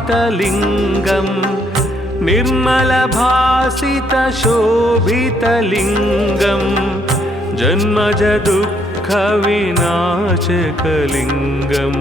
भासितलिङ्गम् निर्मलभासितशोभितलिङ्गम् जन्मज दुःखविनाशकलिङ्गम्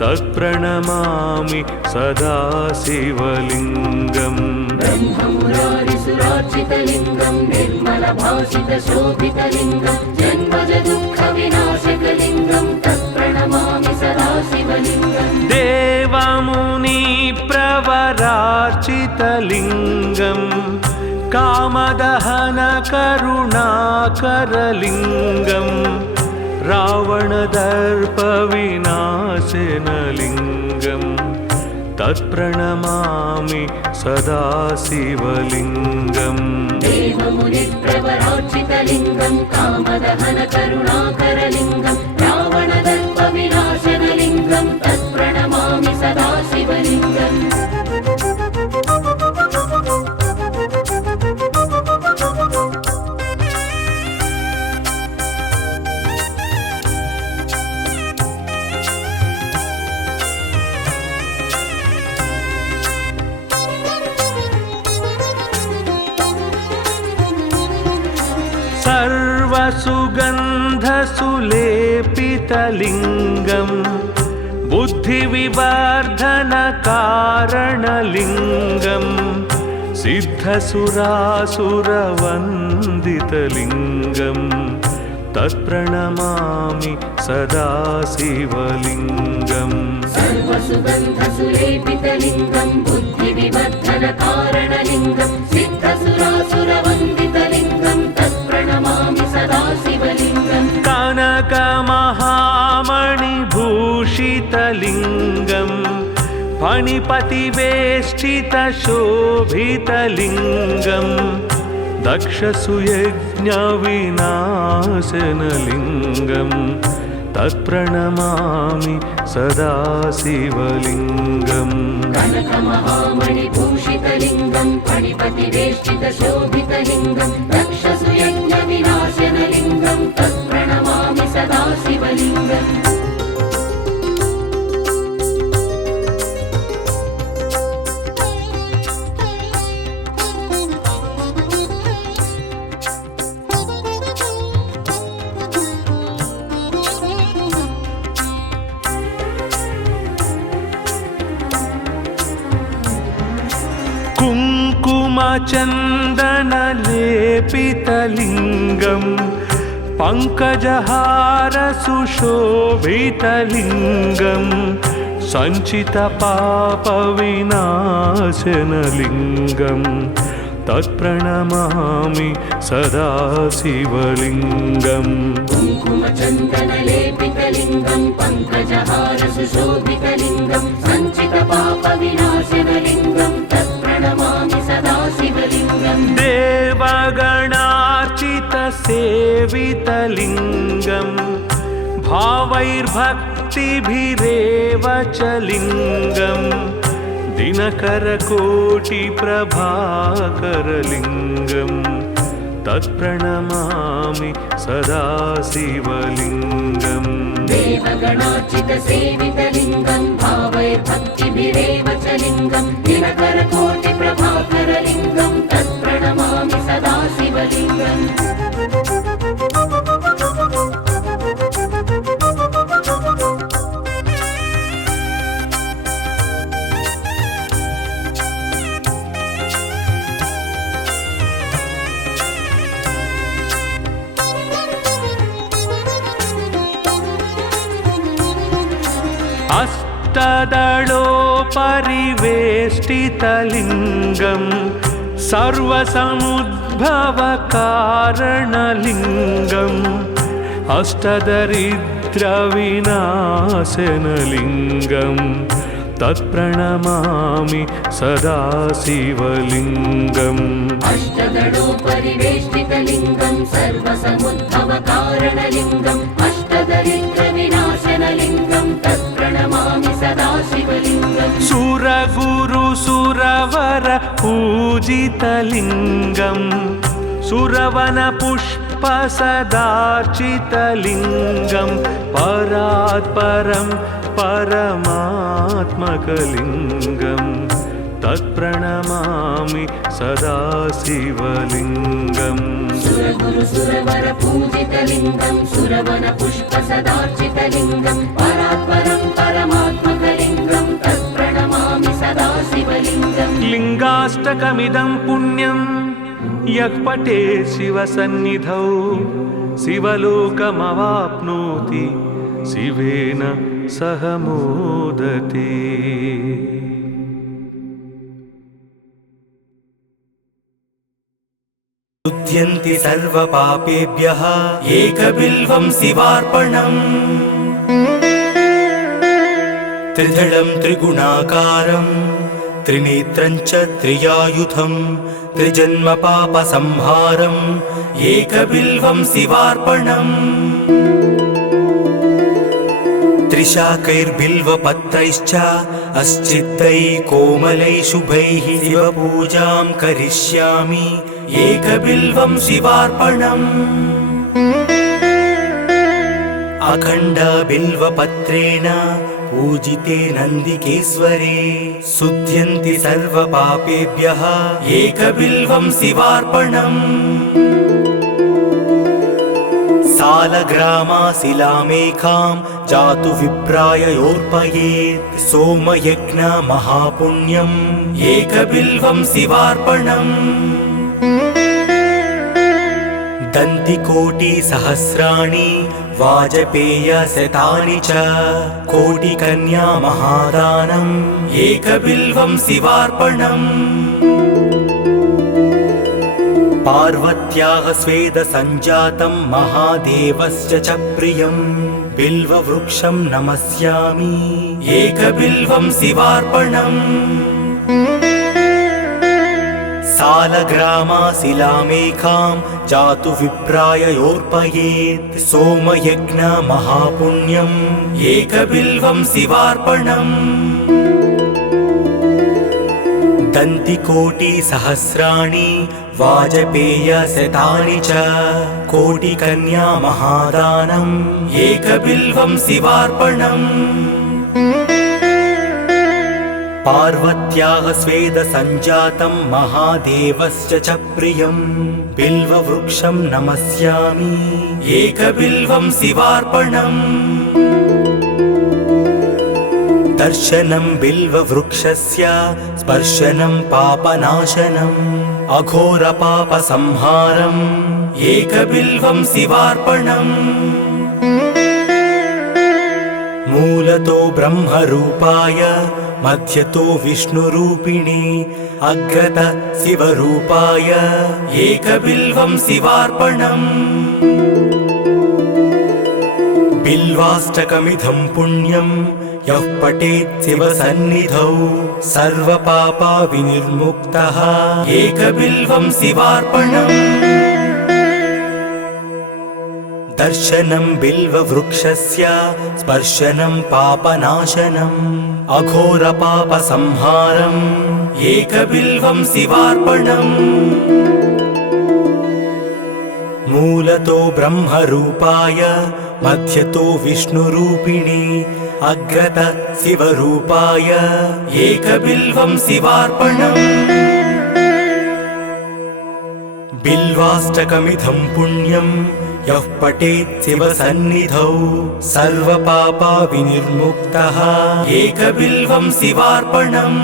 तत्प्रणमामि सदा शिवलिङ्गम् ब्रह्ममुरारिसुरार्चितलिङ्गम् निर्मलभासितशोभितलिङ्गम् जन्मज दुःखविनाशकलिङ्गम् तत्प्रणमामि सदा शिवलिङ्गम् देवमुनिप्रवरार्चितलिङ्गम् कामदहनकरुणाकरलिङ्गम् रावणदर्पविनाशनलिङ्गम् तत्प्रणमामि सदा शिवलिङ्गम् देवमुनिप्रवरार्चितलिङ्गम् कामदहनकरुणाकरलिङ्गम् रावणदर्पविनाशनलिङ्गम् तत्प्रणमामि सदा शिवलिङ्गम् सर्वसुगन्धसुलेपितलिङ्गम् बुद्धिविवर्धनकारणलिङ्गम् सिद्धसुरासुरवन्दितलिङ्गम् तत्प्रणमामि सदा शिवलिङ्गम् सर्वसुगन्धसुलेपितलिङ्गम् बुद्धिविवर्धनकारणलिङ्गम् सिद्धसुरासुरवन्दितलिङ्गम् तत्प्रणमामि सदा शिवलिङ्गम् कनकमहामणिभूषितलिङ्गम् फणिपतिवेष्टितशोभितलिङ्गम् दक्षसुयज्ञविनाशनलिङ्गम् तत्प्रणमामि सदा शिवलिङ्गम् कनकमहामणिभूषितलिङ्गम् फणिपतिवेष्टितशोभितलिङ्गम् दक्षसुयज्ञविनाशनलिङ्गम् तत्प्रणमामि सदा शिवलिङ्गम् कुङ्कुमचन्दनलेपितलिङ्गम् पङ्कजहारसुशोभितलिङ्गम् सञ्चितपापविनाशनलिङ्गम् तत्प्रणमामि सदा शिवलिङ्गम् कुङ्कुमचन्दनलेपितलिङ्गम् पङ्कजहारसुशोभितलिङ्गम् सञ्चितपापविनाशनलिङ्गम् तत्प्रणमामि सदा शिवलिङ्गम् देवगणार्चितसेवितलिङ्गम् भावैर्भक्तिभिरेव च लिङ्गम् दिनकरकोटिप्रभाकरलिङ्गम् तत्प्रणमामि सदा शिवलिङ्गम् देवगणार्चितसेवितलिङ्गम् भावैर्भक्तिभिरेव च लिङ्गम् दिनकरकोटिप्रभाकरलिङ्गम् तत्प्रणमामि सदा शिवलिङ्गम् अष्टदलोपरिवेष्टितलिङ्गम् सर्वसमुद्भवकारणलिङ्गम् अष्टदरिद्रविनाशनलिङ्गम् तत्प्रणमामि सदा शिवलिङ्गम् अष्टदलोपरिवेष्टितलिङ्गम् सर्वसमुद्भवकारणलिङ्गम् अष्टदरिद्रविनाशनलिङ्गम् तत्प्रणमामि सदा शिवलिङ्गम् सुरगुरुसुरवर पूजितलिङ्गम् सुरवनपुष्पसदार्चितलिङ्गम् परात् परं परमात्मकलिङ्गं तत्प्रणमामि सदा शिवलिङ्गम् सुरगुरु सुरवर पूजितलिङ्गं सुरवन पुष्प सदार्चितलिङ्गं परात्परं परमात्मकलिङ्गं तत्प्रणमामि सदा शिवलिङ्गम् लिङ्गाष्टकमिदं पुण्यं यः पठेत् शिवसन्निधौ शिवलोकमवाप्नोति शिवेन सह मोदते। शुद्ध्यन्ति सर्वपापेभ्यः एकबिल्वं शिवार्पणम् त्रिदलं त्रिगुणाकारं त्रिनेत्रं च त्रियायुधं त्रिजन्मपापसंहारम् एकबिल्वं शिवार्पणम् त्रिशाकैर्बिल्वपत्रैश्च अस्चित्तैः कोमलैः शुभैः शिवपूजां करिष्यामि एकबिल्वं शिवार्पणम् अखण्डबिल्वपत्रेण पूजिते नन्दिकेश्वरे शुद्ध्यन्ति सर्वपापेभ्यः एकबिल्वं शिवार्पणम् सालग्रामाशिलामेकां जातु विप्राय योर्पयेत् सोमयज्ञ महापुण्यम् एकबिल्वं शिवार्पणम् दन्तिकोटिसहस्राणि वाजपेयशतानि च कोटिकन्या महादानम् एकबिल्वं शिवार्पणम् पार्वत्याः स्वेदसञ्जातं महादेवस्य च प्रियं बिल्ववृक्षं नमस्यामि एकबिल्वं शिवार्पणम् सालग्रामाशिलामेकां जातु विप्राय योर्पयेत् सोमयज्ञ महापुण्यम् एकबिल्वं शिवार्पणम् दन्तिकोटिसहस्राणि वाजपेयशतानि च कोटिकन्या महादानम् एकबिल्वं शिवार्पणम् पार्वत्याः स्वेदसञ्जातं महादेवस्य च प्रियं बिल्ववृक्षं नमस्यामि एकबिल्वं शिवार्पणम् दर्शनं बिल्ववृक्षस्य स्पर्शनं पापनाशनम् अघोरपापसंहारम् एकबिल्वं शिवार्पणम् मूलतो ब्रह्मरूपाय मध्यतो विष्णुरूपिणे अग्रत शिवरूपाय एकबिल्वं शिवार्पणम् बिल्वाष्टकमिदं पुण्यं यः पठेत् शिवसन्निधौ सर्वपापविनिर्मुक्तः एकबिल्वं शिवार्पणम् दर्शनं बिल्ववृक्षस्य स्पर्शनं पापनाशनम् अघोरपापसंहारम् एकबिल्वं शिवार्पणम् मूलतो ब्रह्मरूपाय मध्यतो विष्णुरूपिणे अग्रत शिवरूपाय एकबिल्वं शिवार्पणम् बिल्वाष्टकमिदं पुण्यं यः पठेत् शिवसन्निधौ सर्वपापविनिर्मुक्तः एकबिल्वं शिवार्पणम्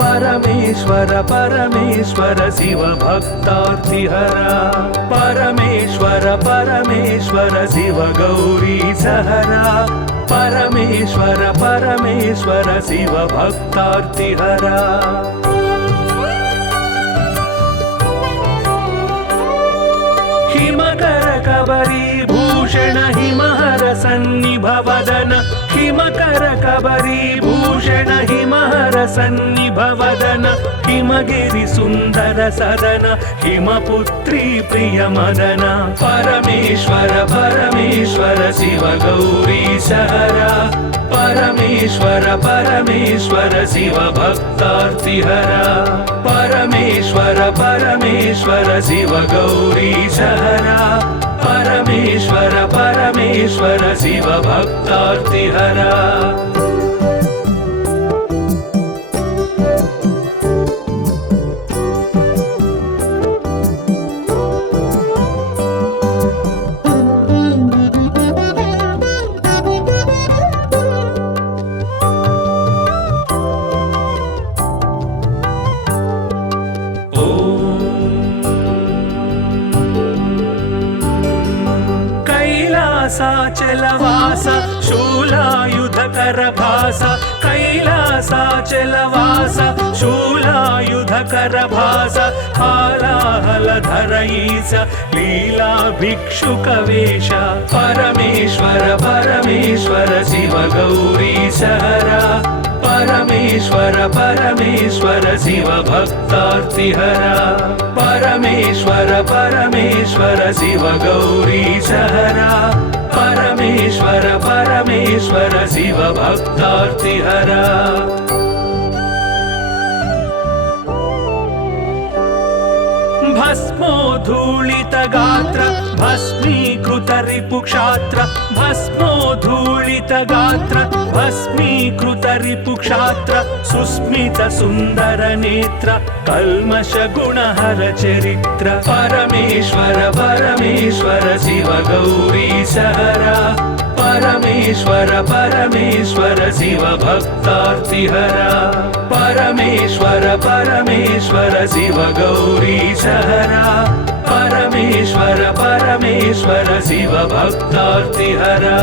परमेश्वर परमेश्वर शिव भक्तार्तिहरा परमेश्वर परमेश्वर शिव गौरी सहरा परमेश्वर परमेश्वर शिव भक्तार्तिहरा हिमकर कबरी भूषण हिमहर सन्निभवदन हिमकर कबरी भूषण हिमहर सन्निभवदन हिमगिरि सुन्दर सदन हिमपुत्री प्रियमदन परमेश्वर परमेश्वर शिव गौरीशहरा परमेश्वर परमेश्वर शिव भक्तार्तिहरा परमेश्वर परमेश्वर शिव गौरीशहरा परमेश्वर परमेश्वर शिव भक्तार्तिहरा कैलासाचलवास शूलायुधकरभास कैलासाचलवास शूलायुधकरभास हालाहलधर ईश लीला भिक्षुकवेश परमेश्वर परमेश्वर शिव गौरीशहरा परमेश्वर परमेश्वर शिव भक्तार्तिहरा परमेश्वर परमेश्वर शिव गौरीशहरा परमेश्वर परमेश्वर शिव भक्तार्तिहरा भस्मोद्धूलित गात्र भस्मीकृत रिपुक्षात्र भस्मोद्धूलित गात्र भस्मीकृत रिपुक्षात्र सुस्मित सुन्दर नेत्र कल्मष गुणहर चरित्र परमेश्वर परमेश्वर शिव गौरीशहरा परमेश्वर परमेश्वर शिव भक्तार्तिहरा परमेश्वर परमेश्वर शिव गौरीशहरा परमेश्वर परमेश्वर शिव भक्तार्तिहरा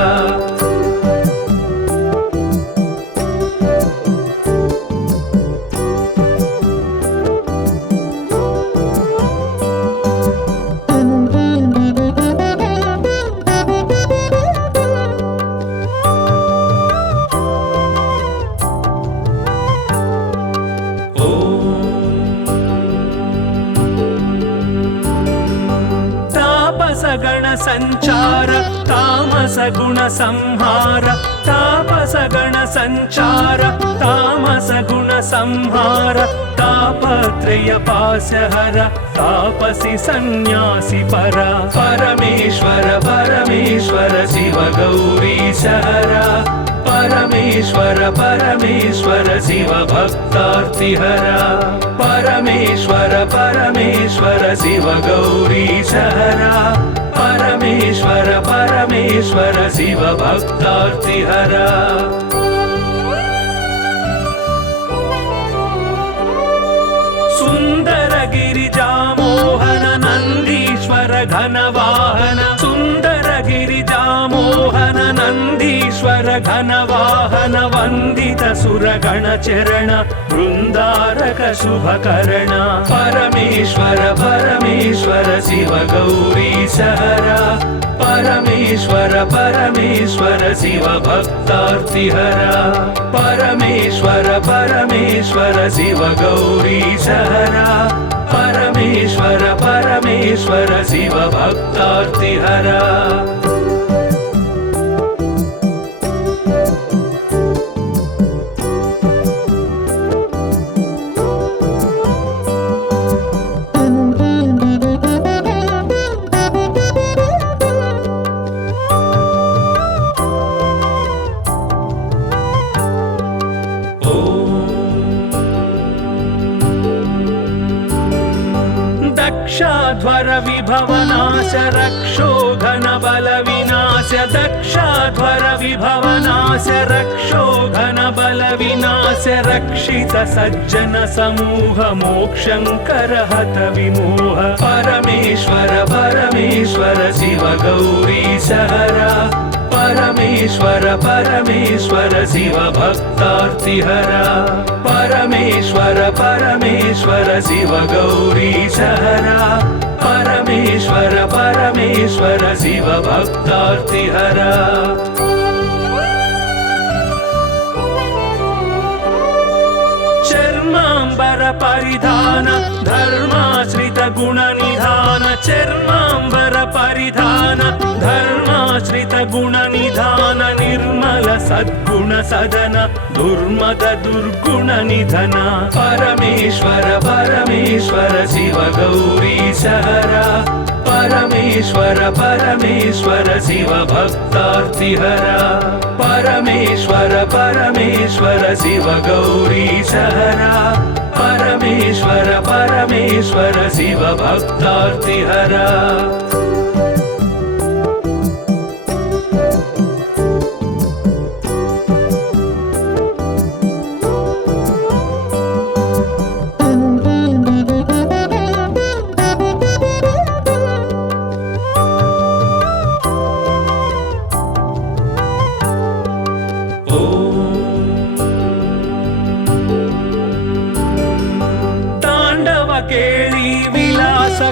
गण संचार तामस गुण संहार तापस गण संचार तामस गुण संहार तापत्रय पास्यहर तापसी सन्यासी परा परमेश्वर परमेश्वर शिव गौरीशहरा परमेश्वर परमेश्वर शिव भक्तार्तिहरा परमेश्वर परमेश्वर शिव गौरीशहरा परमेश्वर परमेश्वर शिव भक्तार्तिहरा सुंदर गिरिजा मोहन नंदीश्वर घनवाहन सुंदर गिरिजा मोहन नंदीश्वर घनवाहन वंदित सुरगण चरण वृंदारक शुभकरण परमेश्वर परमेश्वर शिव गौरीशहरा परमेश्वर परमेश्वर शिव भक्तार्तिहरा परमेश्वर परमेश्वर शिव गौरीशहरा परमेश्वर परमेश्वर शिव भक्तार्तिहरा दक्षाध्वर विभवनाश रक्षो घन बल विनाश दक्षाध्वर विभवनाश रक्षो घन बल विनाश रक्षित सज्जन समूह मोक्षंकर हत विमोह परमेश्वर परमेश्वर शिव गौरीशहरा परमेश्वर परमेश्वर शिव भक्तार्तिहरा परमेश्वर परमेश्वर शिव गौरीशहरा परमेश्वर परमेश्वर शिव भक्तार्तिहरा चर्माम्बर परिधान धर्माश्रित गुण निधान चर्माम्बर परिधान धर्माश्रित गुण निधान निर्मल सद्गुण सदन दुर्मद दुर्गुण निधन परमेश्वर परमेश्वर शिव गौरीश हर परमेश्वर परमेश्वर शिव भक्तार्तिहर परमेश्वर परमेश्वर शिव गौरीश हर परमेश्वर परमेश्वर शिव भक्तार्तिहर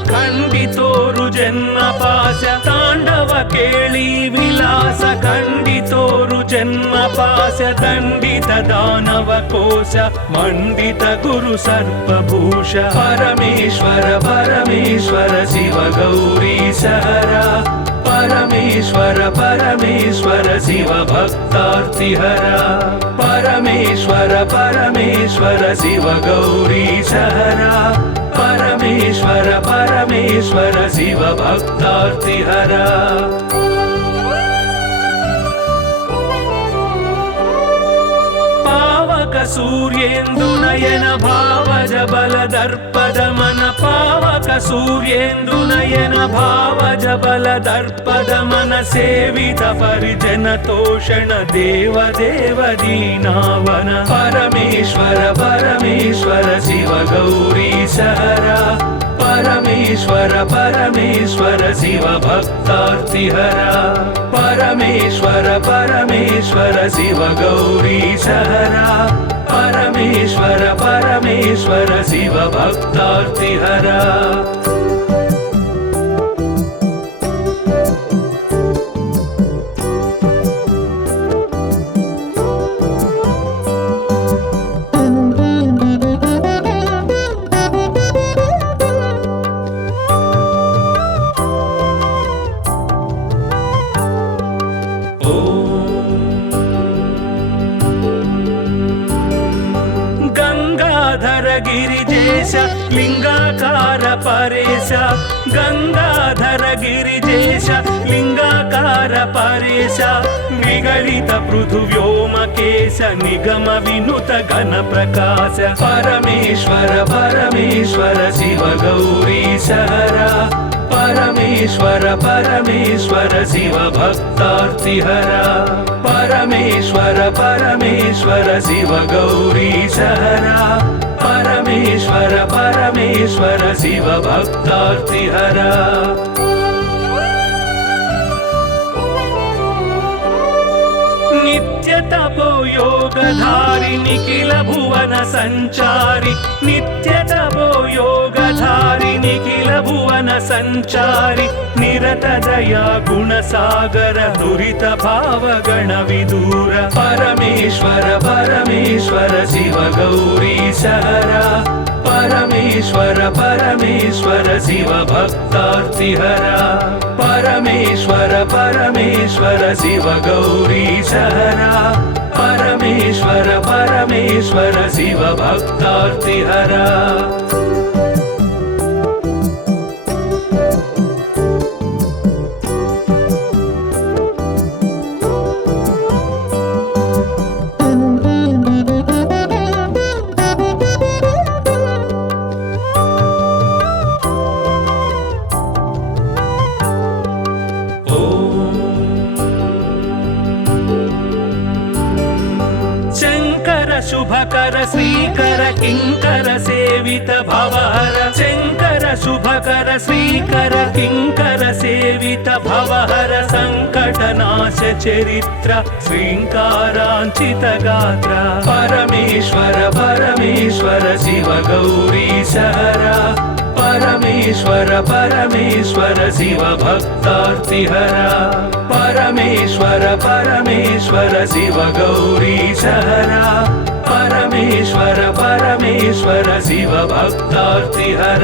खंडितोरु जन्म पाश तांडव केळी विलास खंडितोरु जन्म पाश दंडित दानव कोश मंडित गुरु सर्पभूष परमेश्वर परमेश्वर शिव गौरीश हर परमेश्वर परमेश्वर शिव भक्तार्तिहर परमेश्वर परमेश्वर शिव गौरीश हर परमेश्वर परमेश्वर शिव भक्तार्तिहर पावक सूर्येन्दु नयन भावज बल दर्पद मन पावक सूर्येन्दु नयन भावज बल दर्पद मन सेवित परिजन तोषण देव देव दीनावन परमेश्वर परमेश्वर शिव गौरीश हर परमेश्वर परमेश्वर शिव भक्तार्तिहर परमेश्वर परमेश्वर शिव गौरीश हर परमेश्वर परमेश्वर शिव भक्तार्तिहर गिरिजेश लिंगाकार परेश गंगाधर गिरिजेश लिंगाकार परेश निगलित पृथुव्योमकेश निगम विनुत घन प्रकाश परमेश्वर परमेश्वर शिव गौरीश हर परमेश्वर परमेश्वर शिव भक्तार्तिहर परमेश्वर परमेश्वर शिव गौरीश हर परमेश्वर परमेश्वर शिव भक्तार्तिहर नित्य तपो योगधारि निखिल भुवन संचारि नित्य तपो योगधारि निखिल भुवन संचारि निरत दया गुण सागर दुरित भाव गण विदूर परमेश्वर परमेश्वर शिव गौरीश हर परमेश्वर परमेश्वर शिव भक्तार्तिहर परमेश्वर परमेश्वर शिव गौरीश हर परमेश्वर परमेश्वर शिव भक्तार्तिहर शुभकर श्रीकर किंकर सेवित भवहर शंकर शुभकर श्रीकर किंकर सेवित भवहर संकटनाश चरित्र श्रींकारांचित गात्र परमेश्वर परमेश्वर शिव गौरीश हर परमेश्वर परमेश्वर शिव भक्तार्तिहर परमेश्वर परमेश्वर शिव गौरीश हर परमेश्वर परमेश्वर परमेश्वर शिव भक्तार्तिहर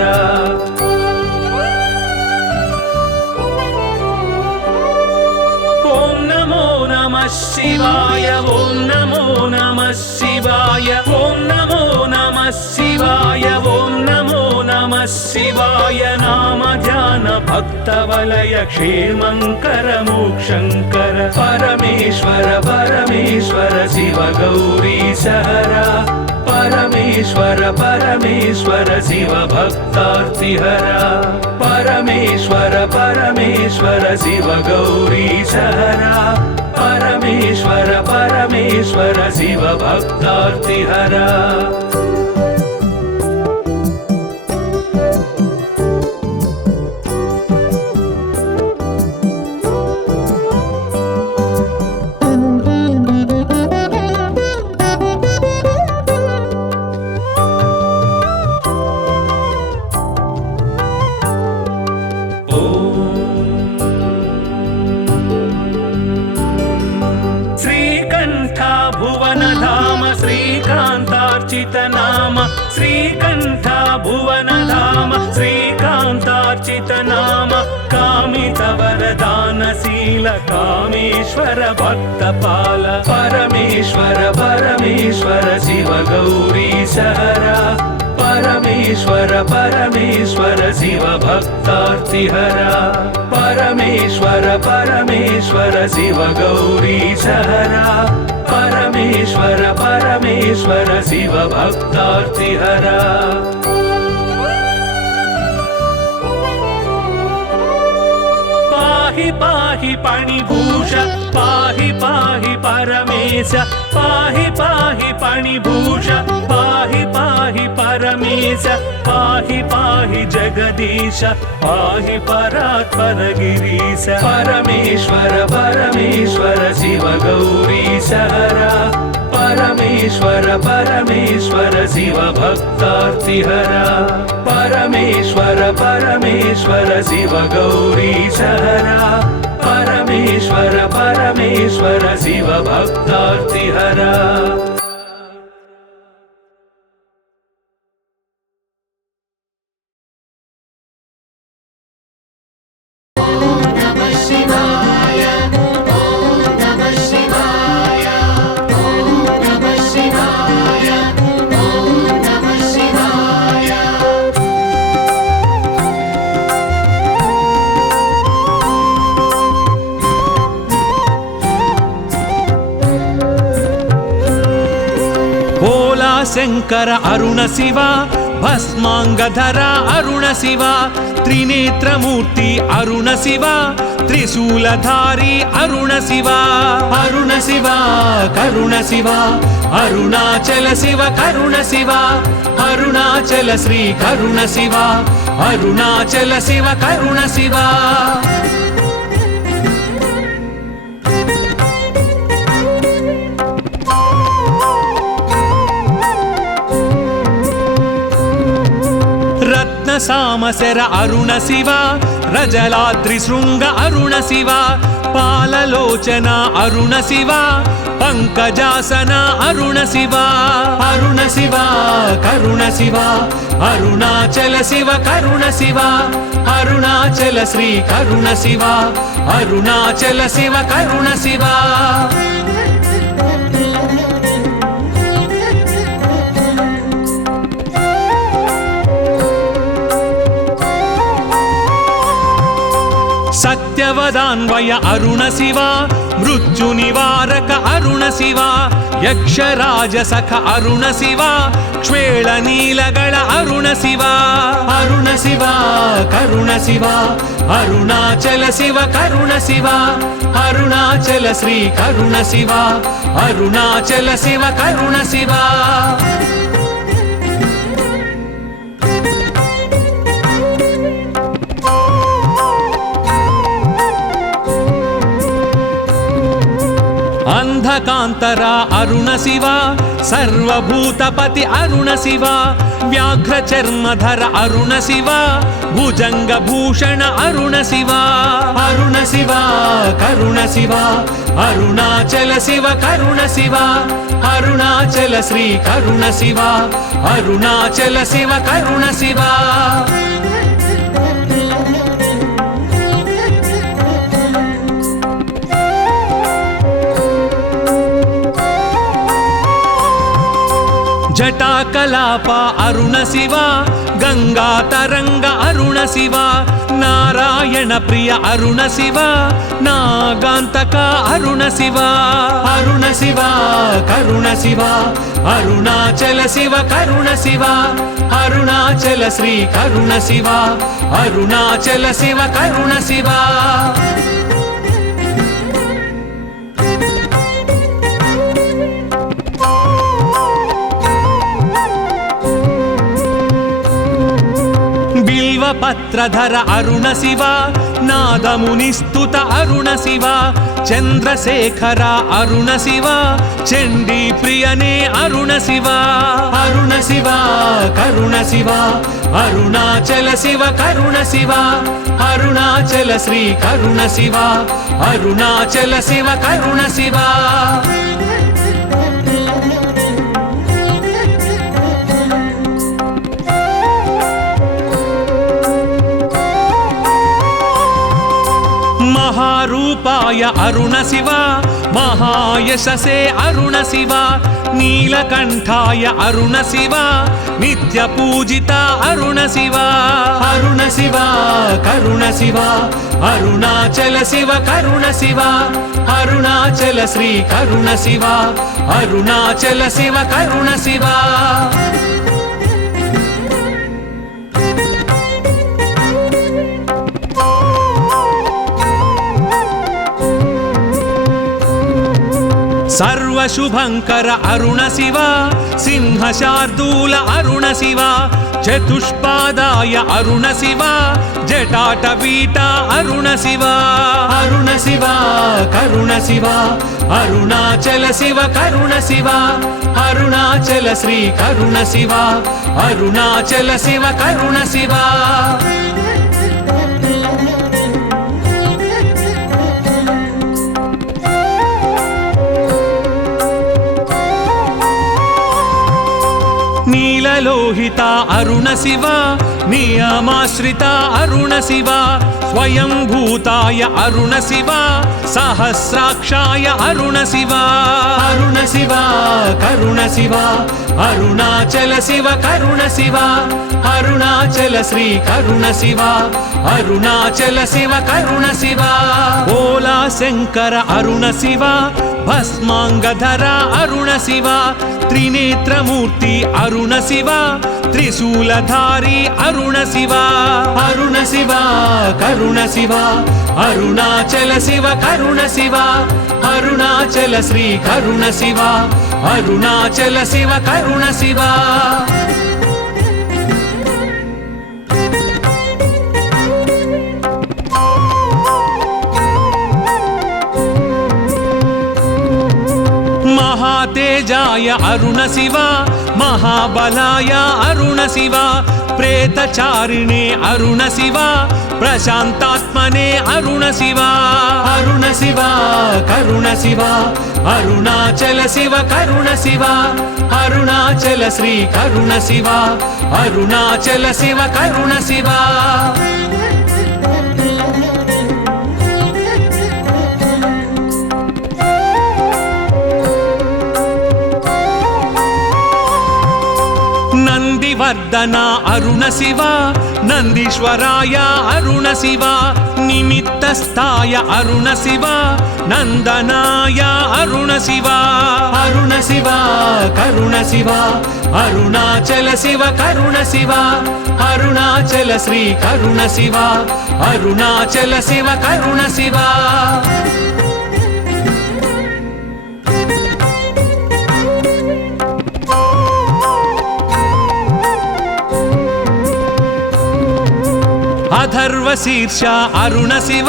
ॐ नमो नमः शिवाय ॐ नमो नमः शिवाय ॐ नमो नमः शिवाय ॐ नमो नमः शिवाय नाम ध्यान भक्तवलय क्षेमङ्कर मोक्षङ्कर परमेश्वर परमेश्वर शिव गौरी सहरा परमेश्वर परमेश्वर शिव भक्तार्तिहरा परमेश्वर परमेश्वर शिव गौरी सहरा परमेश्वर परमेश्वर शिव भक्तार्तिहरा नाम श्रीकंठ भुवन धाम श्रीकांतार्चित नाम कामित वरदानशील कामेश्वर भक्तपाल परमेश्वर परमेश्वर शिव गौरी सहरा परमेश्वर परमेश्वर शिव भक्तार्तिहरा परमेश्वर परमेश्वर शिव गौरी सहरा परमेश्वर परमेश्वर शिव भक्तार्तिहरा पाहि पाहि पाणिभूष पाहि पाहि परमेश पाहि पाहि पाणिभूष पाहि पाहि परमेश पाहि पाहि जगदीश पाहि परात्पर गिरीश परमेश्वर परमेश्वर शिव गौरी सहरा परमेश्वर परमेश्वर शिव भक्तार्तिहरा परमेश्वर परमेश्वर शिव गौरी सहरा परमेश्वर परमेश्वर शिव भक्तार्तिहरा शंकर अरुण शिवा भस्मांगधर अरुण शिवा त्रिनेत्रमूर्ति अरुण शिवा त्रिशूलधारी अरुण शिवा करुण शिवा अरुणाचल शिव करुण शिवा अरुणाचल श्री करुण शिवा अरुणाचल शिव करुण शिवा सामसेर अरुण शिवा रजलाद्रि शृंग अरुण शिवा पाललोचन अरुण शिवा पंकजासन अरुण शिवा करुण शिवा अरुणाचल शिव करुण शिवा अरुणाचल श्री करुण शिवा अरुणाचल शिव करुण शिवा सत्यवदान्वय अरुण शिवा मृत्यु निवारक अरुण शिवा यक्षराजसख अरुण शिवा क्ष्वेळ नीलगळ अरुण शिवा करुण शिवा अरुणाचल शिव करुण शिवा अरुणाचल श्री करुण शिवा अरुणाचल शिव करुण शिवा तारकान्तरा अरुण शिव सर्वभूतपति अरुण शिव व्याघ्रचर्मधर अरुण शिव भुजङ्गभूषण अरुण शिव अरुण शिव करुण शिव अरुणाचल शिव करुण शिव अरुणाचल श्री करुण शिव अरुणाचल शिव करुण शिव जटाकलाप अरुण शिव गंगा तरंग अरुण शिव नारायण प्रिय अरुण शिव नागांतक अरुण शिव अरुण शिव करुण शिव अरुणाचल शिव करुण शिव अरुणाचल श्री करुण शिव अरुणाचल शिव करुण शिव पत्रधर अरुण शिव नादमुनिस्तुत अरुण शिव चंद्रशेखर अरुण शिव चंडी प्रियने अरुण शिव अरुण शिव करुण शिव अरुणाचल शिव करुण शिव अरुणाचल श्री करुण शिव अरुणाचल शिव करुण शिव महारूपाय अरुण शिव महायशसे अरुण शिव नीलकंठाय अरुण शिव नित्यपूजिता अरुण शिव अरुण शिव करुण शिव अरुणाचल शिव करुण शिव अरुणाचल श्री करुण शिव अरुणाचल शिव करुण शिव सर्वशुभंकर अरुण शिव सिंहशार्दूल अरुण शिव चतुष्पादाय अरुण शिव जटाटवीटा अरुण शिव अरुण शिव करुण शिव अरुणाचल शिव करुण शिव अरुणाचल श्री करुण शिव अरुणाचल शिव करुण शिव नीललोहिता अरुण शिव नियमाश्रिता अरुण शिव स्वयंभूताय अरुण शिव सहस्राक्षाय अरुण शिव अरुण शिव करुण शिव अरुणाचल शिव करुण शिव अरुणाचल श्री करुण शिव अरुणाचल शिव करुण शिव भोला शंकर अरुण शिव भस्मांगधर अरुण शिव त्रिनेत्रमूर्ति अरुण शिव त्रिशूलधारी अरुण शिव अरुण शिव करुण शिव अरुणाचल शिव करुण शिव अरुणाचल श्री करुण शिव अरुणाचल शिव करुण शिव महातेजाय अरुण शिव महाबलाय अरुण शिव प्रेतचारिणे अरुण शिव प्रशांतात्मने अरुण शिव अरुण शिव करुण शिव अरुणाचल शिव करुण शिव अरुणाचल श्री करुण शिव अरुणाचल शिव करुण शिव वर्धना अरुण शिव नंदीश्वराय अरुण शिव निमित्तस्थाय अरुण शिव नंदनाय अरुण शिव अरुण शिव करुण शिव अरुणाचल शिव करुण शिव अरुणाचल श्री करुण शिव अरुणाचल शिव करुण शिव अथर्वशीर्ष अरुण शिव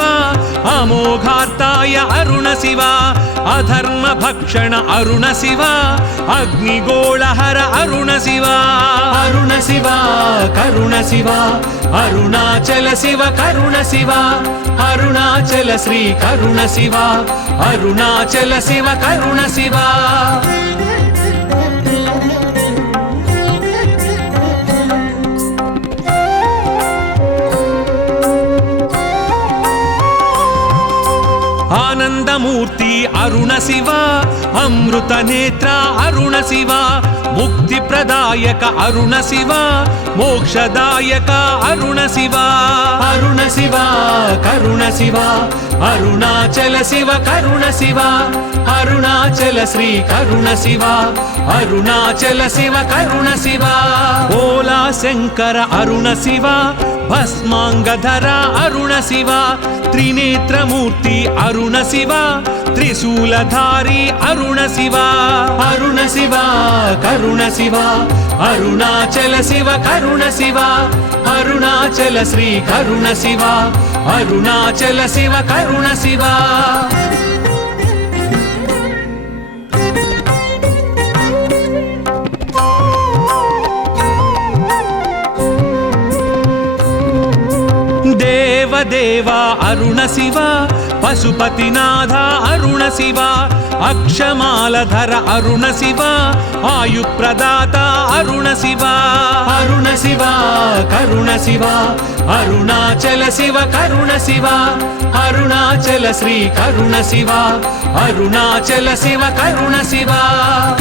अमोघार्ताय अरुण शिव అధర్మ భక్షణ అరుణ శివ అగ్నిగోళహర అరుణ శివ అరుణ శివ కరుణ శివ అరుణాచల శివ కరుణ శివ అరుణాచల శ్రీ కరుణ శివ అరుణాచల శివ కరుణ శివ ఆనందమూర్తి అరుణ శివ అమృత నేత్ర అరుణ శివ ముక్తి ప్రదాయక అరుణ శివ మోక్షదాయక అరుణ శివ అరుణ శివ కరుణ శివ అరుణాచల శివ కరుణ శివ అరుణాచల శ్రీ కరుణ శివ అరుణాచల శివ కరుణ శివ ఓలా శంకర అరుణ శివ భస్మాంగధర అరుణ శివ త్రినేత్రమూర్తి అరుణ శివ త్రిశూలధారి అరుణ శివ అరుణ శివ కరుణ శివ అరుణాచల శివ కరుణ శివ అరుణాచల శ్రీ కరుణ శివ అరుణాచల శివ కరుణ శివ దేవ అరుణ శివ పశుపతినాథ అరుణ శివ అక్షమాలధర అరుణ శివ ఆయుప్రదాత అరుణ శివ అరుణ శివ కరుణ శివ అరుణాచల శివ కరుణ శివ అరుణాచల శ్రీ కరుణ శివ అరుణాచల శివ కరుణ శివ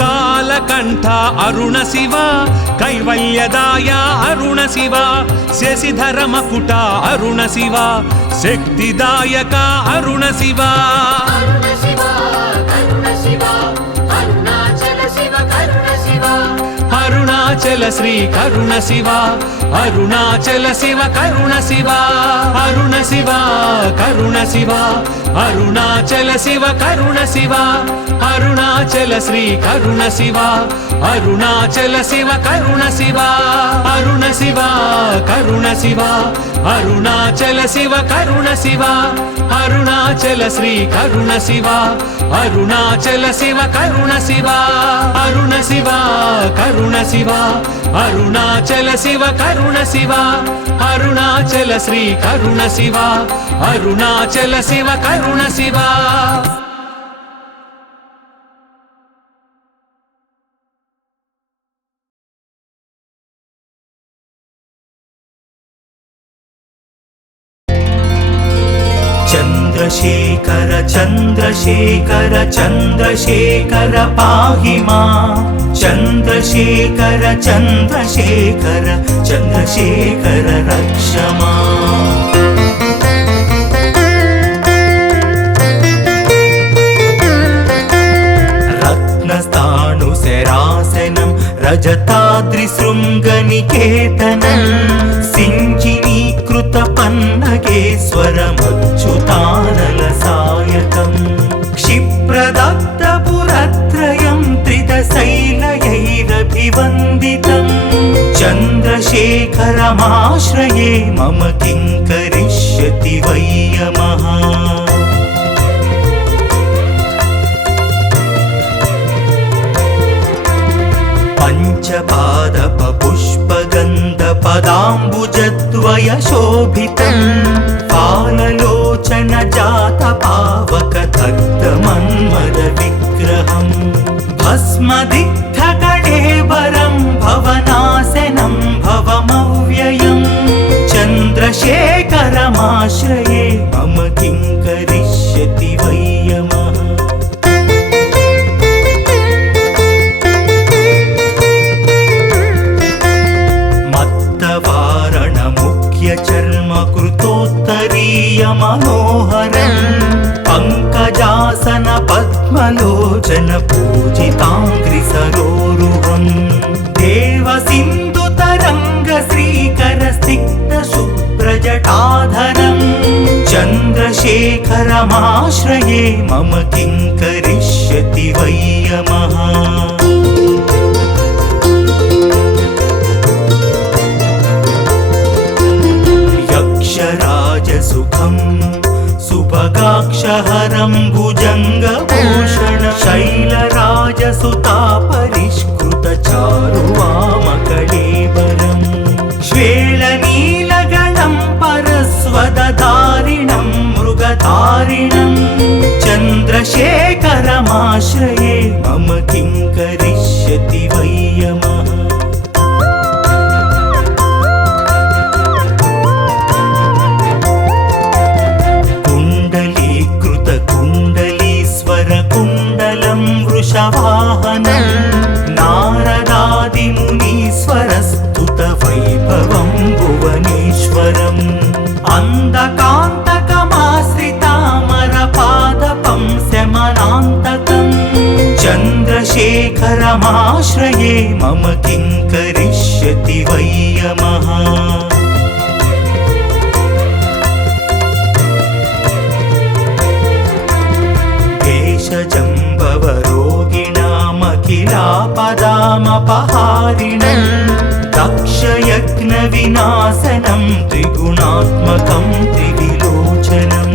కాలకంఠ అరుణ శివ కైవల్యదాయ అరుణ శివ శశిధర మకుట అరుణ శివ శక్తిదాయక అరుణ శివ అరుణ శివ కరుణ శివ అరుణాచల శివ కరుణ శివ అరుణాచల శ్రీ కరుణ శివ అరుణాచల శివ కరుణ శివ అరుణ శివ కరుణ శివ అరుణాచల శివ కరుణ శివ అరుణాచల శ్రీ కరుణ శివ అరుణాచల శివ కరుణ శివ అరుణ శివ కరుణ శివ అరుణాచల శివ కరుణ శివ అరుణాచల శ్రీ కరుణ శివ అరుణాచల శివ కరుణ శివ అరుణ శివ కరుణ శివ అరుణాచల శివ కరుణ శివ అరుణాచల శ్రీ కరుణ శివ అరుణాచల శివ కరుణ శివ చంద్రశేఖర చంద్రశేఖర చంద్రశేఖర పాహి మా చంద్రశేఖర చంద్రశేఖర చంద్రశేఖర రక్ష మా రత్నస్థాణుశరాసనం రజతాద్రిశృంగనికేతనం సించినీకృత పన్నగేశ్వరమచ్యుతానలసాయకం క్షిప్రదత్తపురత్రయం త్రిదశైలయైరభివందితం చంద్రశేఖరమాశ్రయే మమ కిం కరిష్యతి వయ్యమః పంచపాదపపుష్పగంధపదాంబుజద్వయ శోభితం పాలలోచన జాత పావక దగ్ధమన్మద విగ్రహం భస్మదిగ్ధకళేబరం భవనాశనం భవమవ్యయం చంద్రశేఖరమాశ్రయే మమ కిం కరిష్యతి వయ్యమః చర్మకృతోత్తరీయ మనోహరం పంకజాసన పద్మలోచన పూజితాంగ్రి సరోరుహం దేవ సింధు తరంగ శ్రీకర స్నిగ్ధ శుభ్రజటాధరం చంద్రశేఖరమాశ్రయే మమ కిం కరిష్యతి వయ్యమః సుఖం సుభగాక్షహరం భుజంగభూష भक्तवत्सलमाश्रये मम किं करिष्यति वै यमः कुण्डलीकृतकुण्डलीश्वरकुण्डलं वृषवाहनं नारदादिमुनीश्वरस्तुतवैभवं भुवनेश्वरम् अन्धकान्तकमाश्रितामरपादपं शमनान्तकं चन्द्रशेखरमाश्रये मम किं करिष्यति वै यमः भेषजम्बवरोगिणामखिलापदामपहारिणं दक्षयज्ञविनाशनं त्रिगुणात्मकं त्रिविलोचनं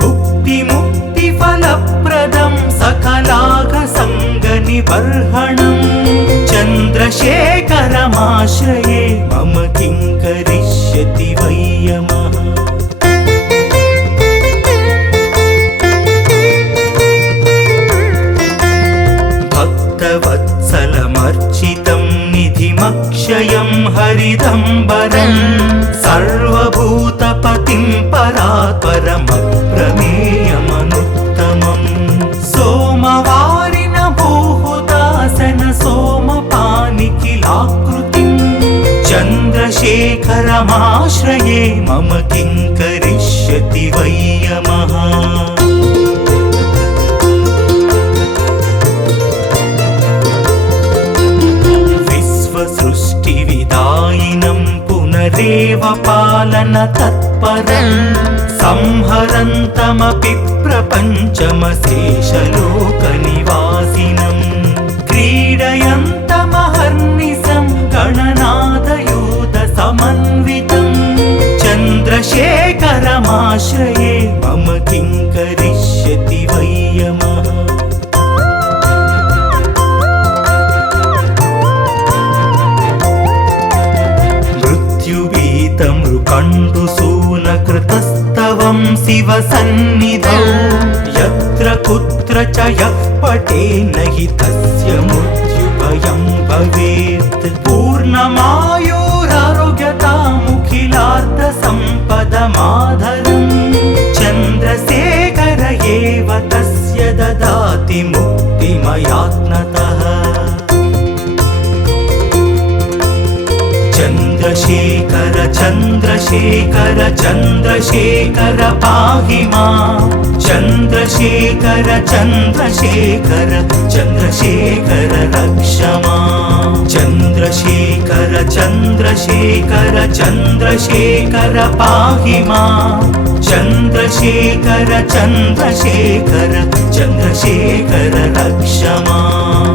भुक्तिमुक्तिफलप्रदं सकलाघसङ्गनिबर्हणं चन्द्रशेखरमाश्रये मम किं करिष्यति वै यमः भक्तवत्सलमर्चितं निधिमक्षयं हरिदम्बरं सर्वभूतपतिं परात्परमप्रमेयमनुत्तमं सोमवारिण भूहुदासन सोमपानिखिलाकृतिं चन्द्रशेखरमाश्रये मम किं करिष्यति वै यमः सृष्टिविदायिनं पुनरेव पालन तत्परं संहरन्तमपि प्रपञ्चमशेषलोकनिवासिनं क्रीडयन्तमहर्निशं गणनादयूतसमन्वितं चन्द्रशेखरमाश्रये मम किं करिष्यति वै यमः मृत्युभीतमृकण्डुसूनकृतस्तवं शिवसन्निधौ यत्र कुत्र च यः पठेन्न हि तस्य मृत्युभयं भवेत् पूर्णमायुरारोग्यतामुखिलार्थसम्पदमाधरं चन्द्रशेखर एव तस्य ददाति मुक्तिमयात्नतः चन्द्रशेखर चन्द्रशेखर चन्द्रशेखर पाहि मां चन्द्रशेखर चन्द्रशेखर चन्द्रशेखर रक्ष मां चन्द्रशेखर चन्द्रशेखर चन्द्रशेखर पाहि मां चन्द्रशेखर चन्द्रशेखर चन्द्रशेखर रक्ष मां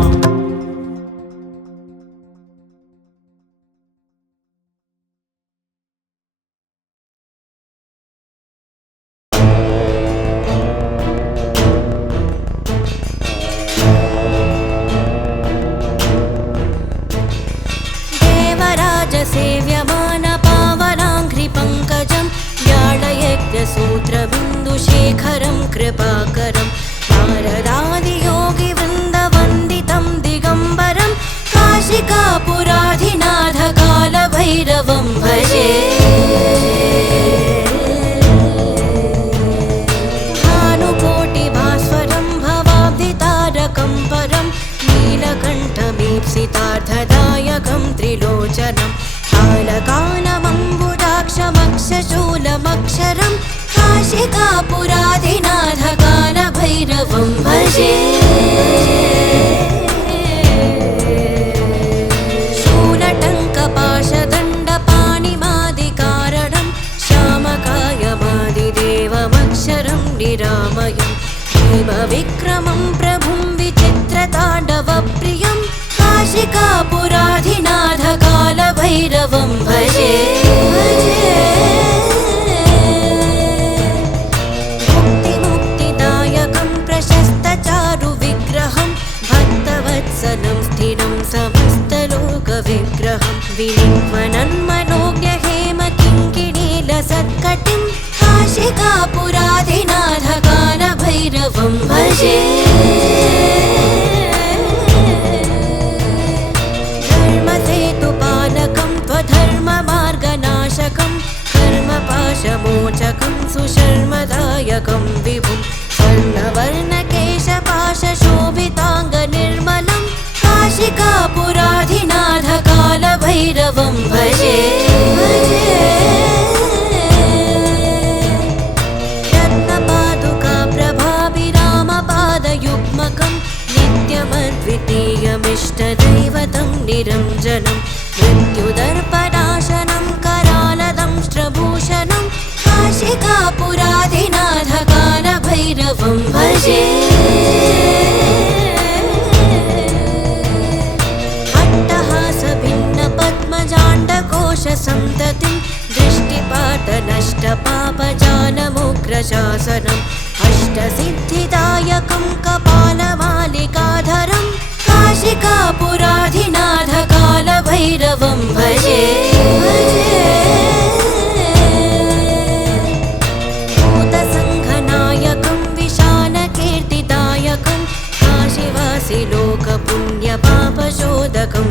सेव्यमान पावनाङ्घ्रिपङ्कजं व्याळयज्ञसूत्रबिन्दुशेखरं कृपाकरं नारदादियोगिवृन्दवन्दितं दिगम्बरं काशिकापुराधिनाथकालभैरवं भजे भानुकोटिभास्वरं भवाब्धितारकं परं नीलकण्ठमीप्सितार्थदायकं त्रिलोचनं कालकालमम्बुजाक्षमक्षशूलमक्षरं काशिकापुराधिनाथकालभैरवं भजे शूलटङ्कपाशदण्डपाणिमादिकारणं श्यामकायमादिदेवमक्षरं निरामयं देवविक्रमं प्रभुं विचित्रताण्डवप्रियं काशिकापुराधिनाथकालभैरवं भजे मुक्तिमुक्तिदायकं प्रशस्तचारुविग्रहं भक्तवत्सलं स्थिरं समस्तलोकविग्रहं विनिह्वनन्मनोज्ञहेमकिङ्किणीलसत्कटिं काशिकापुराधिनाथकालभैरवं भजे ज्योतिरञ्जनं मृत्युदर्पनाशनं करालदंष्ट्रभूषणं काशिकापुराधिनाथकालभैरवं भजे अट्टहासभिन्नपद्मजाण्डकोशसन्ततिं दृष्टिपाटनष्टपापजालमुग्रशासनम् अष्टसिद्धिदायकं कपालमालिकाधरं काशिकापुराधिनाथकालभैरवं भजे भूतसङ्घनायकं विशालकीर्तिदायकं काशीवासिलोकपुण्यपापशोधकं